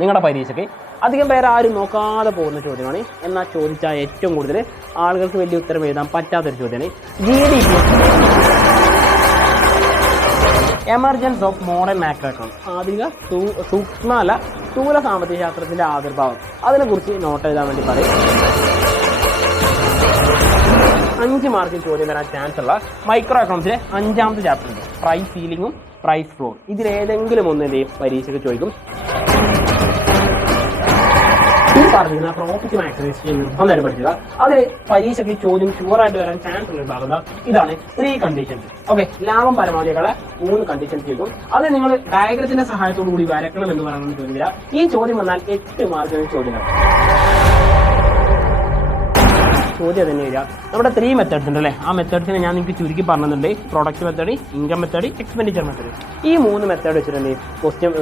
നിങ്ങളുടെ പരീക്ഷയ്ക്ക് അധികം പേര് ആരും നോക്കാതെ പോകുന്ന ചോദ്യമാണ്. എന്നാൽ ചോദിച്ചാൽ ഏറ്റവും കൂടുതൽ ആളുകൾക്ക് വലിയ ഉത്തരം എഴുതാൻ പറ്റാത്തൊരു ചോദ്യമാണ് GDP. Emergence of modern macro economics, ആധുനിക സൂക്ഷ്മ അല്ല സ്ഥൂല സാമ്പത്തിക ശാസ്ത്രത്തിന്റെ ആവിർഭാവം. അതിനെക്കുറിച്ച് നോട്ട് എഴുതാൻ വേണ്ടി പറയും. 5 മാർക്കിൽ ചോദ്യം വരാൻ ചാൻസ് ഉള്ള മൈക്രോ എക്കണോമിക്സിലെ 5ാമത്തെ ചാപ്റ്റർ ഉണ്ട്, പ്രൈസ് സീലിംഗും പ്രൈസ് ഫ്ലോർ. ഇതിലേതെങ്കിലും ഒന്നിന്റെയും പരീക്ഷയ്ക്ക് ചോദിക്കും. പറഞ്ഞിരുന്ന പ്രോഫിറ്റ് മാക്സിമൈസേഷൻ നിർബന്ധമായിട്ട് പഠിക്കുക. അതിൽ പരീക്ഷയ്ക്ക് ചോദ്യം ഷുവറായിട്ട് വരാൻ ചാൻസ് ഉള്ള ഭാഗം ഇതാണ് 3 കണ്ടീഷൻസ്. ഓക്കെ, ലാഭം പരമാവധികളെ 3 കണ്ടീഷൻസ് ചെയ്യും. അത് നിങ്ങൾ ഡയഗ്രത്തിന്റെ സഹായത്തോടു കൂടി വരക്കണം എന്ന് പറയുന്നത് ചോദ്യം വരാം. ഈ ചോദ്യം വന്നാൽ 8 മാർക്കിന് ചോദ്യം. ചോദ്യം തന്നെ വരിക. നമ്മുടെ 3 മെത്തേഡ്സ് ഉണ്ട് അല്ലേ? ആ മെത്തേഡ്സിനെ ഞാൻ നിങ്ങൾക്ക് ചുരുക്കി പറഞ്ഞിട്ടുണ്ട്. Product method, income method, expenditure method. ഈ 3 മെത്തേഡ് വെച്ചിട്ടുണ്ട് ക്വസ്റ്റ്യൻ